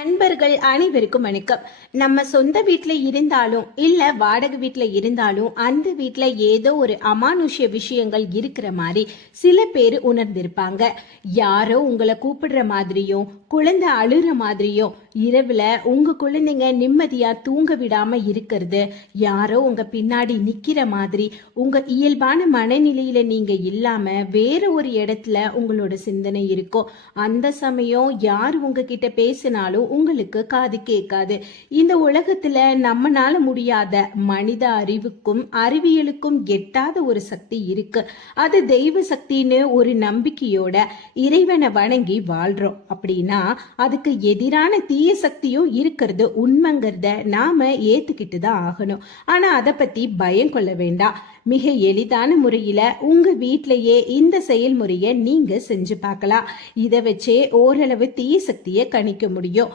நண்பர்கள் அனைவருக்கும் வணக்கம். நம்ம சொந்த வீட்ல இருந்தாலும் இல்ல வாடகை வீட்ல இருந்தாலும் அந்த வீட்ல ஏதோ ஒரு அமானுஷ்ய விஷயங்கள் இருக்கிற மாதிரி சில பேர் உணர்ந்திருப்பாங்க. யாரோ உங்களை கூப்பிடுற மாதிரியும் குழந்தை அழுற மாதிரியும் இரவுல உங்க குழந்தைங்க நிம்மதியா தூங்க விடாம இருக்கிறது, யாரோ உங்க பின்னாடி நிக்கிற மாதிரி, உங்க இயல்பான மனநிலையில நீங்க இல்லாம வேற ஒரு இடத்துல உங்களோட சிந்தனை இருக்கும். அந்த சமயம் யார் உங்ககிட்ட பேசினாலும் உங்களுக்கு காது கேட்காது. இந்த உலகத்துல நம்மனால முடியாத மனித அறிவுக்கும் அறிவியலுக்கும் எட்டாத ஒரு சக்தி இருக்கு. அது தெய்வ சக்தின்னு ஒரு நம்பிக்கையோட இறைவனை வணங்கி வாழ்றோம் அப்படின்னா அதுக்கு எதிரான தீய சக்தியும் இருக்கிறது உண்மைங்கிறத நாம ஏத்துக்கிட்டு தான் ஆகணும். ஆனா அதை பத்தி பயம் கொள்ள வேண்டாம். மிக எளிதான முறையில உங்க வீட்டிலேயே இந்த செயல்முறையை நீங்க செஞ்சு பார்க்கலாம். இதை வச்சே ஓரளவு தீய சக்தியை கணிக்க முடியும்.